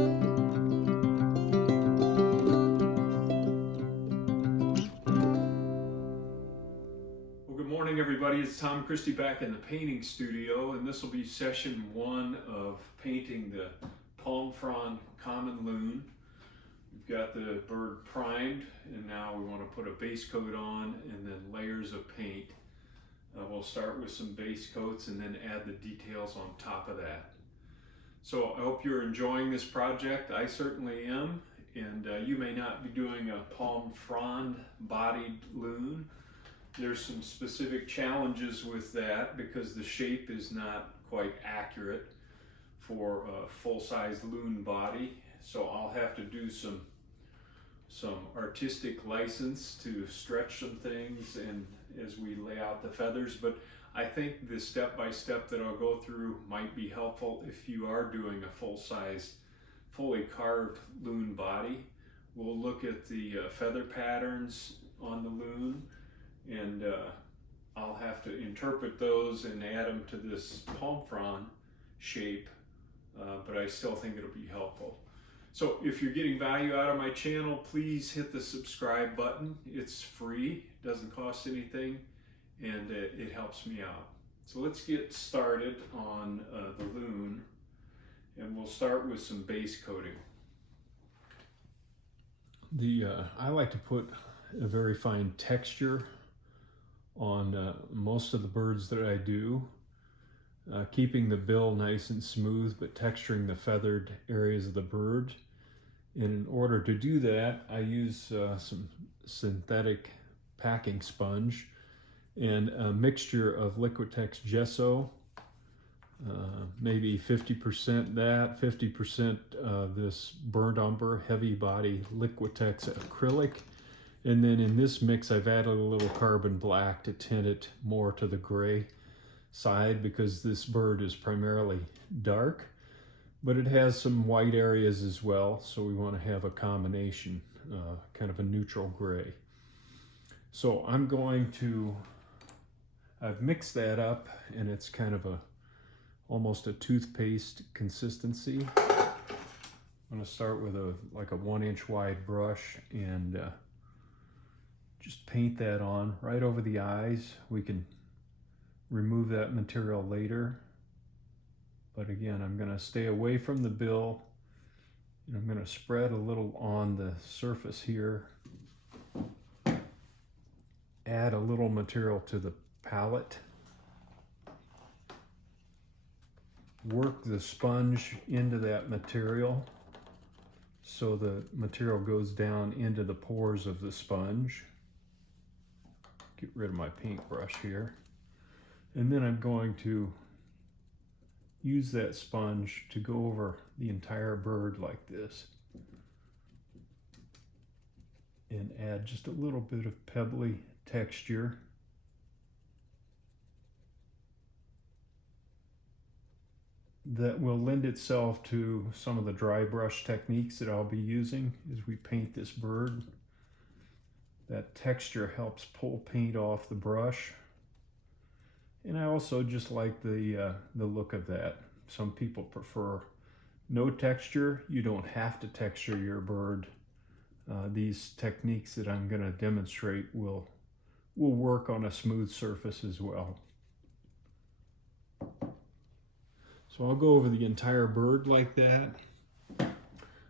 Good morning, everybody. It's Tom Christie back in the painting studio, and this will be session 1 of painting the palm frond common loon. We've got the bird primed, and now we want to put a base coat on and then layers of paint. We'll start with some base coats and then add the details on top of that. So I hope you're enjoying this project. I certainly am, and you may not be doing a palm frond bodied loon. There's some specific challenges with that because the shape is not quite accurate for a full-size loon body. So I'll have to do some artistic license to stretch some things and as we lay out the feathers. But I think the step-by-step that I'll go through might be helpful if you are doing a full-size, fully carved loon body. We'll look at the feather patterns on the loon, and I'll have to interpret those and add them to this palm frond shape, but I still think it'll be helpful. So if you're getting value out of my channel, please hit the subscribe button. It's free, doesn't cost anything, and it helps me out. So let's get started on the loon, and we'll start with some base coating. I like to put a very fine texture on most of the birds that I do, keeping the bill nice and smooth but texturing the feathered areas of the bird. And in order to do that, I use some synthetic packing sponge and a mixture of Liquitex gesso, maybe 50% that, 50% this burnt umber heavy body Liquitex acrylic. And then in this mix, I've added a little carbon black to tint it more to the gray side because this bird is primarily dark, but it has some white areas as well. So we want to have a combination, kind of a neutral gray. So I've mixed that up, and it's kind of almost a toothpaste consistency. I'm going to start with like a 1-inch wide brush and just paint that on right over the eyes. We can remove that material later. But again, I'm going to stay away from the bill, and I'm going to spread a little on the surface here. Add a little material to the palette. Work the sponge into that material so the material goes down into the pores of the sponge. Get rid of my paintbrush here. And then I'm going to use that sponge to go over the entire bird like this and add just a little bit of pebbly texture. That will lend itself to some of the dry brush techniques that I'll be using as we paint this bird. That texture helps pull paint off the brush. And I also just like the look of that. Some people prefer no texture. You don't have to texture your bird. These techniques that I'm going to demonstrate will work on a smooth surface as well. So I'll go over the entire bird like that.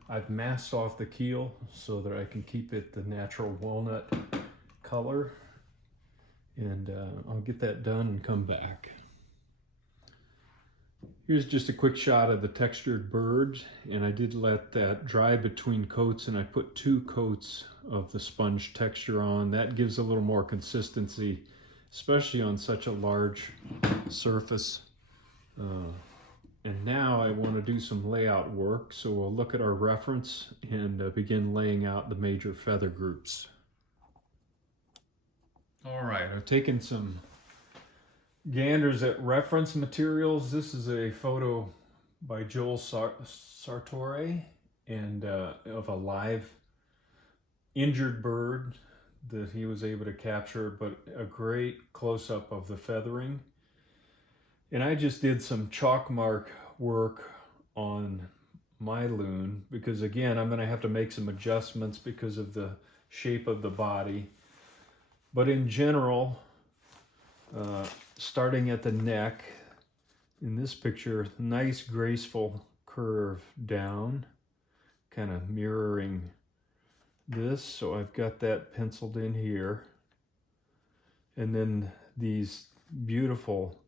I've masked off the keel so that I can keep it the natural walnut color. And I'll get that done and come back. Here's just a quick shot of the textured bird, and I did let that dry between coats, and I put 2 coats of the sponge texture on. That gives a little more consistency, especially on such a large surface. And now I want to do some layout work, so we'll look at our reference and begin laying out the major feather groups. All right, I've taken some ganders at reference materials. This is a photo by Joel Sartore and of a live injured bird that he was able to capture, but a great close-up of the feathering. And I just did some chalk mark work on my loon, because again, I'm going to have to make some adjustments because of the shape of the body. But in general, starting at the neck, in this picture, nice graceful curve down, kind of mirroring this. So I've got that penciled in here. And then these beautiful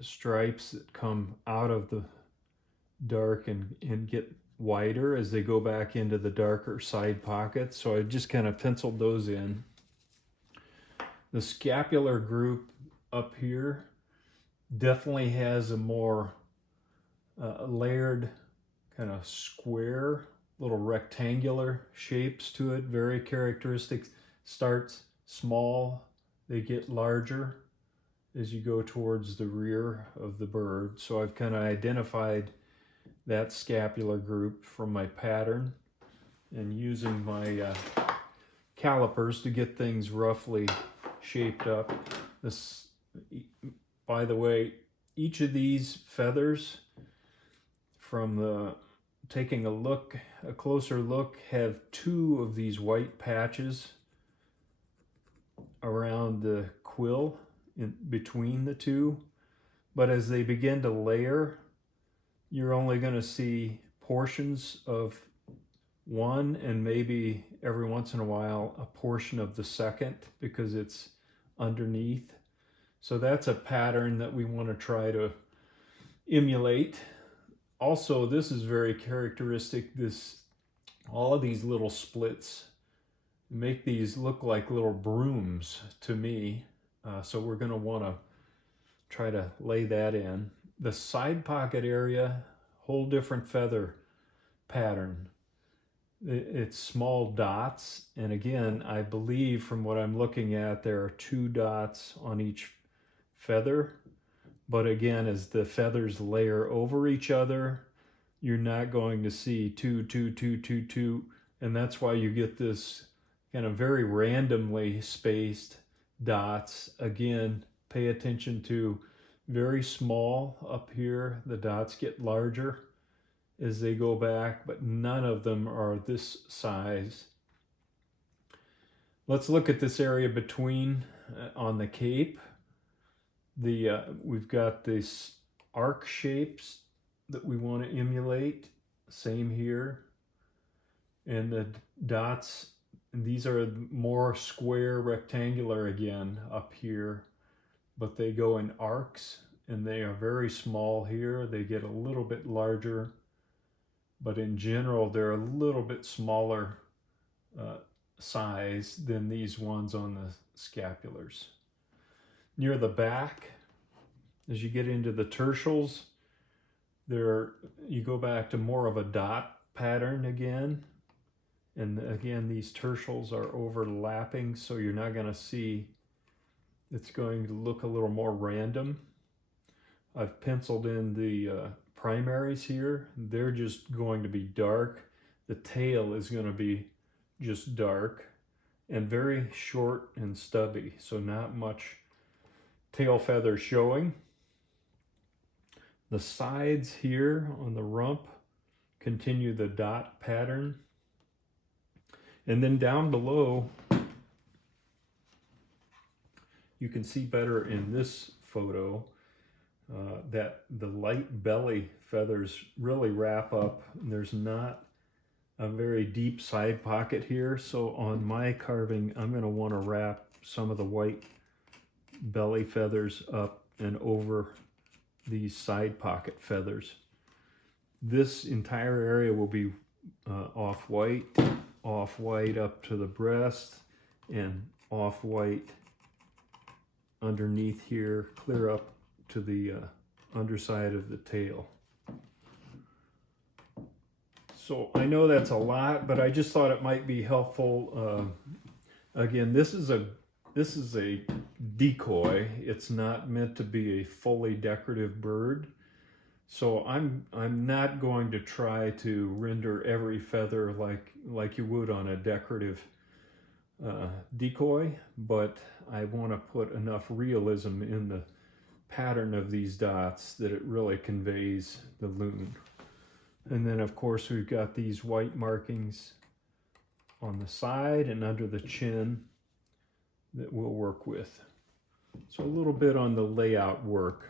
stripes that come out of the dark and get wider as they go back into the darker side pockets. So I just kind of penciled those in. The scapular group up here definitely has a more layered kind of square, little rectangular shapes to it, very characteristic. Starts small, they get larger as you go towards the rear of the bird. So I've kind of identified that scapular group from my pattern and using my calipers to get things roughly shaped up. This, by the way, each of these feathers from the taking a closer look, have 2 of these white patches around the quill in between the 2. But as they begin to layer, you're only going to see portions of one and maybe every once in a while a portion of the second because it's underneath. So that's a pattern that we want to try to emulate. Also, this is very characteristic. All of these little splits make these look like little brooms to me. So we're going to want to try to lay that in. The side pocket area, whole different feather pattern. It's small dots, and again, I believe from what I'm looking at, there are 2 dots on each feather. But again, as the feathers layer over each other, you're not going to see 2, 2, 2, 2, 2, and that's why you get this kind of very randomly spaced dots. Again, pay attention to very small up here. The dots get larger as they go back, but none of them are this size. Let's look at this area between on the cape. We've got these arc shapes that we want to emulate. Same here. And the dots, these are more square, rectangular again up here, but they go in arcs and they are very small here. They get a little bit larger, but in general, they're a little bit smaller size than these ones on the scapulars. Near the back, as you get into the tertials, you go back to more of a dot pattern again. And again, these tertials are overlapping, so you're not going to see, it's going to look a little more random. I've penciled in the primaries here. They're just going to be dark. The tail is going to be just dark and very short and stubby, so not much tail feather showing. The sides here on the rump continue the dot pattern. And then down below, you can see better in this photo that the light belly feathers really wrap up. There's not a very deep side pocket here, so on my carving, I'm going to want to wrap some of the white belly feathers up and over these side pocket feathers. This entire area will be off-white up to the breast, and off-white underneath here, clear up to the underside of the tail. So I know that's a lot, but I just thought it might be helpful. Again, this is a decoy. It's not meant to be a fully decorative bird. So I'm not going to try to render every feather like you would on a decorative decoy, but I want to put enough realism in the pattern of these dots that it really conveys the loon. And then of course we've got these white markings on the side and under the chin that we'll work with. So a little bit on the layout work.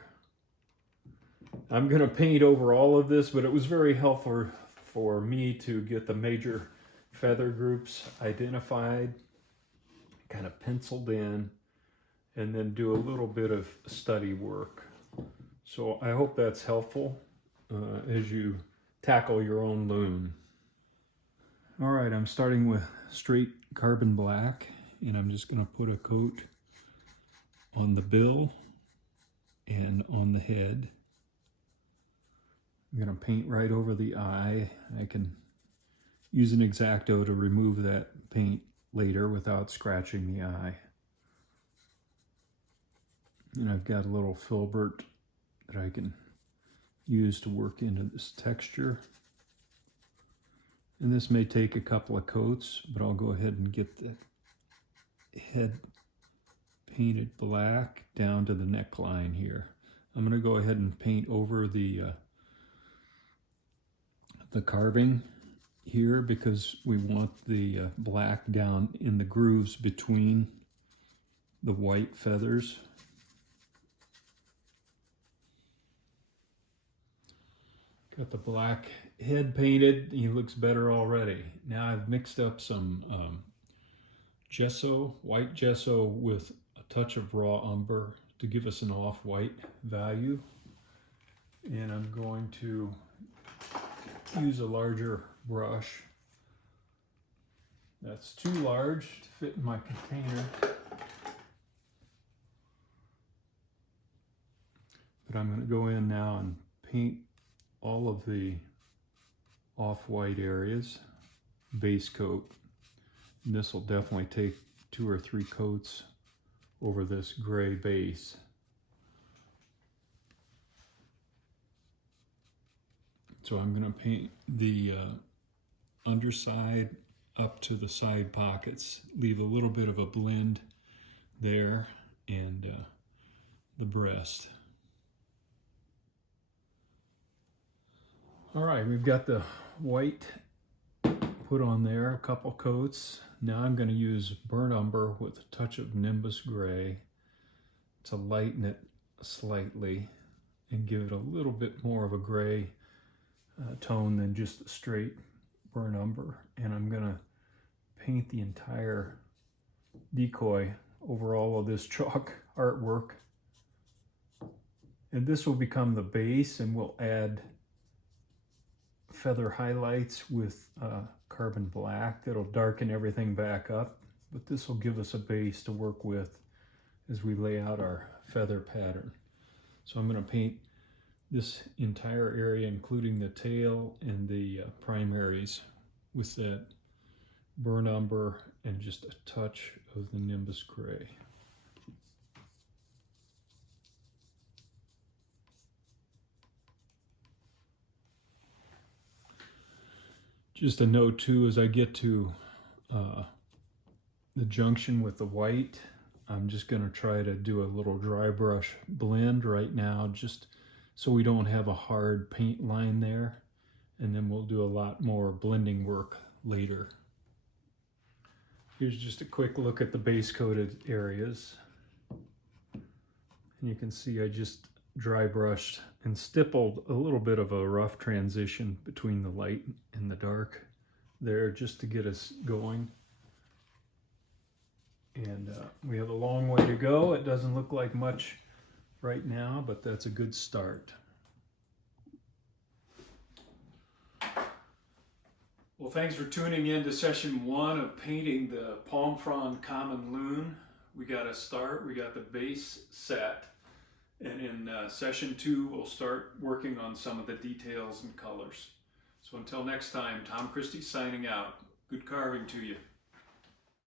I'm going to paint over all of this, but it was very helpful for me to get the major feather groups identified, kind of penciled in, and then do a little bit of study work. So I hope that's helpful as you tackle your own loon. All right, I'm starting with straight carbon black, and I'm just going to put a coat on the bill and on the head. I'm going to paint right over the eye. I can use an X-Acto to remove that paint later without scratching the eye. And I've got a little filbert that I can use to work into this texture. And this may take a couple of coats, but I'll go ahead and get the head painted black down to the neckline here. I'm going to go ahead and paint over the carving here because we want the black down in the grooves between the white feathers. Got the black head painted. He looks better already. Now I've mixed up some gesso, white gesso with a touch of raw umber to give us an off-white value. And I'm going to use a larger brush. That's too large to fit in my container. But I'm going to go in now and paint all of the off-white areas, base coat. And this will definitely take 2 or 3 coats over this gray base. So I'm going to paint the underside up to the side pockets, leave a little bit of a blend there, and the breast. All right, we've got the white put on there, a couple coats. Now I'm going to use burnt umber with a touch of Nimbus gray to lighten it slightly and give it a little bit more of a gray tone than just a straight burnt umber. And I'm going to paint the entire decoy over all of this chalk artwork. And this will become the base, and we'll add feather highlights with carbon black that'll darken everything back up, but this will give us a base to work with as we lay out our feather pattern. So I'm going to paint this entire area, including the tail and the primaries, with that burnt umber and just a touch of the Nimbus gray. Just a note too, as I get to the junction with the white, I'm just going to try to do a little dry brush blend right now, just so we don't have a hard paint line there, and then we'll do a lot more blending work later. Here's just a quick look at the base coated areas. And you can see I just dry brushed and stippled a little bit of a rough transition between the light and the dark there, just to get us going. And we have a long way to go. It doesn't look like much right now, but that's a good start. Well, thanks for tuning in to session 1 of painting the Palm Frond Common Loon. We got a start, we got the base set, and in session 2 we'll start working on some of the details and colors. So until next time, Tom Christie signing out. Good carving to you.